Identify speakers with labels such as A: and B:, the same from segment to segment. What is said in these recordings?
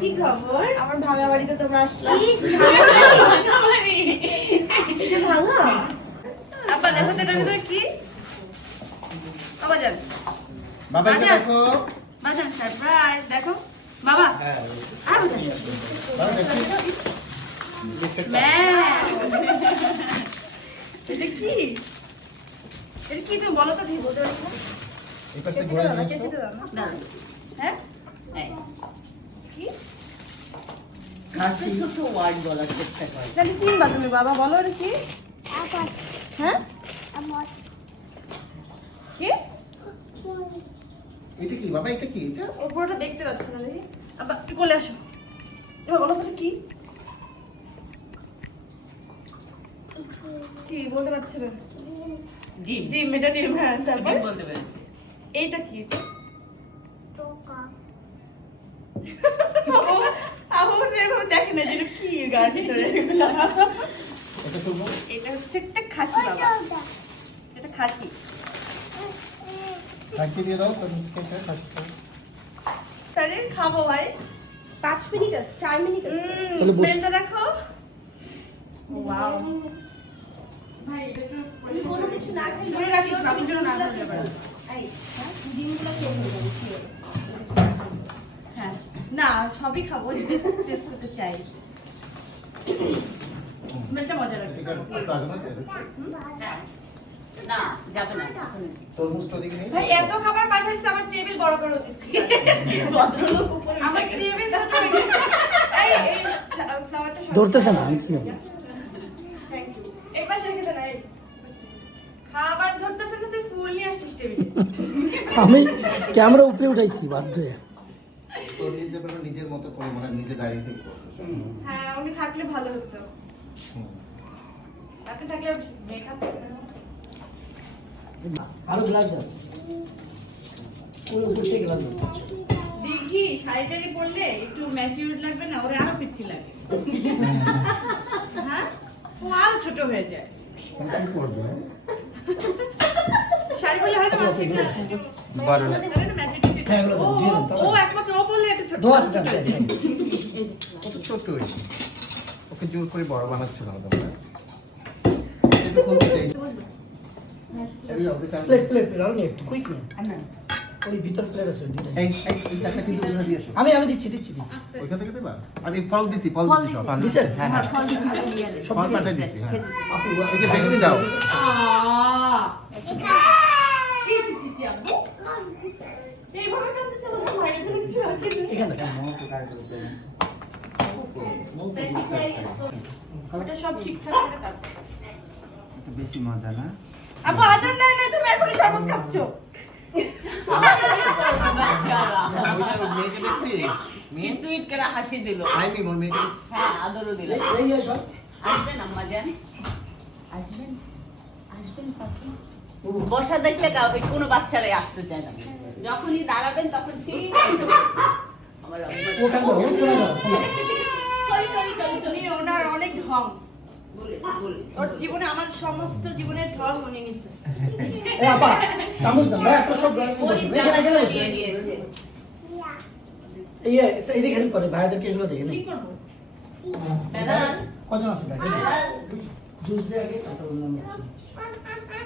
A: কি খবর?
B: আমার ভাঙা বাড়িতে তোমরা আসলাম
A: ভাঙা
B: আপা দেখো তো কি? বাবা যান।
C: বাবা। দেখো।
B: বাজান সারপ্রাইজ দেখো। বাবা।
C: হ্যাঁ
B: আর এটা কি? এটা কি তুমি বলো তো বলতে পারি না?
C: ঘোরা।
B: দাঁড়াও। হ্যাঁ?
D: ছোট ছোট ওয়ার্ড বলার চেষ্টা করে।
B: তাহলে চিনবা তুমি বাবা বলো এটা কি? হ্যাঁ? কি?
C: এটা কি বাবা এটা কি? এটা?
B: ওর দেখতে পাচ্ছি না দেখি। আবার কোলে আসো। এবার বলো কি? কি বলতে পারছি না।
D: ডিম।
B: ডিম এটা ডিম হ্যাঁ তারপর?
D: বলতে পেরেছি।
B: এইটা কি? এটা না যে কি গান ভিতরে
C: এটা
B: হচ্ছে একটা খাসি বাবা এটা খাসি
C: রাখিয়ে দিয়ে দাও তোর বিস্কিটটা খাসি
B: তাহলে খাব ভাই
A: পাঁচ মিনিট আছে চার মিনিট আছে
B: স্মেলটা দেখো ওয়াও ভাই এটা একটু
A: কোনো কিছু না খাই
B: রাখিস, বাবুর জন্য না পারে।
A: এই, হ্যাঁ, ডিমগুলো খেয়ে।
B: হ্যাঁ না সবই খাব টেস্ট করতে চাই। স্মেলটা মজা লাগছে।
C: না
D: যাবে না।
C: তরমুজটা ওদিকে নেই।
B: ভাই এত খাবার পাঠাইছে আমার টেবিল বড় করে উচিত ছিল।
D: ভদ্রলোক উপরে
B: আমার টেবিল ছোট হয়ে গেছে। এই এই ফ্লাওয়ারটা
E: ধরতেছে না আমি
B: থ্যাংক ইউ এই পাশে রেখে দে না খাবার ধরতেছে না তুই ফুল নিয়ে আসছিস টেবিলে
E: আমি ক্যামেরা উপরে উঠাইছি বাধ্য হয়ে।
C: বেরো নিজের মতো করে মানে নিজে দাঁড়িয়ে থেকে করছে।
B: হ্যাঁ উনি থাকলে ভালো হতো। আপনি থাকলে মেকআপ
E: আরও গ্লাস দাও। ওই গ্লাস দাও
B: দেখি শাড়িটারি পরলে একটু ম্যাচিউর লাগবে না ওরে আরও পিচ্ছি লাগে। হ্যাঁ? ও আরও ছোট হয়ে যায়।
C: কি করবে?
B: শাড়ি পরলে হয় না
C: বারো।
B: ও একমাত্র ছোট
C: ওকে জোর করে বড় বানাচ্ছিল না তোমরা? এটা খুলতে চাই এই যাও, দুইটা
E: প্লেট প্লেট প্লেট আরও নিয়ে একটু কুইক না? ওই ভিতর প্লেট আছে ওই দুইটা।
C: এই এই এই চারটা কিন্তু উঠে দিয়ে এসো।
E: আমি আমি দিচ্ছি দিচ্ছি দিচ্ছি।
C: ওইখান থেকে দেবা? আমি ফল দিছি ফল দিছি সব
E: দিছেন?
C: হ্যাঁ হ্যাঁ।
E: সব
C: দিছি হ্যাঁ।
E: আপু
C: এই যে বেগুনি দাও।
B: আহ! এইভাবে কাঁদতেছে বাইরে কিছু। ওটা সব ঠিকঠাক করে তারপর।
F: বেশি মজা না?
B: আপু আজান দেয় না তুমি এখনই শরবত খাচ্ছ।
D: সুইট করে হাসি দিল। হ্যাঁ আদরও দিল। আসবেন আম্মা জান আসবেন আসবেন পাখি বসা দেখলে কাউকে কোনো বাচ্চারাই আসতে চায় না। যখনই দাঁড়াবেন তখন ঠিক আমার। সরি সরি সরি সরি
B: ওনার অনেক ঢং।
D: বলিস বলিস
B: ওর জীবনে আমার সমস্ত জীবনের ঢং উনি
E: কজন আছে? জুস দিয়ে আগে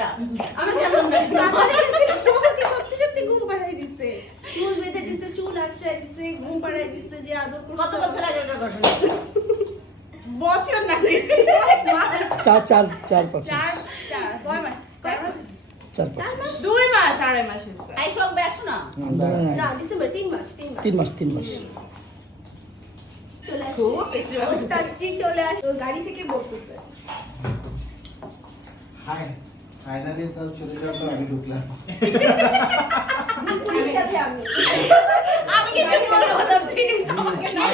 D: জানলাম না।
A: সত্যি সত্যি ঘুম দিছে। চুল বেঁধে দিছে, চুল আঁচড়ায় দিছে, ঘুম পাড়ায় দিছে, যে আদর
D: কত বছর আগেকার ঘটনা
B: বছর নাকি
E: চার চার চার পাঁচ
B: চার চার কয় মাস? চার মাস?
E: চার পাঁচ
A: চার মাস।
B: দুই মাস আড়াই মাস
D: এই সব বেসো না।
A: না ডিসেম্বর তিন মাস তিন মাস।
E: তিন মাস
A: চলে আসছে।
B: খুব পেস্ট্রি বানাচ্ছে।
A: ওস্তাদজি চলে আসো গাড়ি থেকে বলতেছে
C: হাই ফাইনালি তাহলে চলে যাওয়ার পর আমি ঢুকলাম।
A: আমি।
D: আমি কিছু বলব না প্লিজ আমাকে না।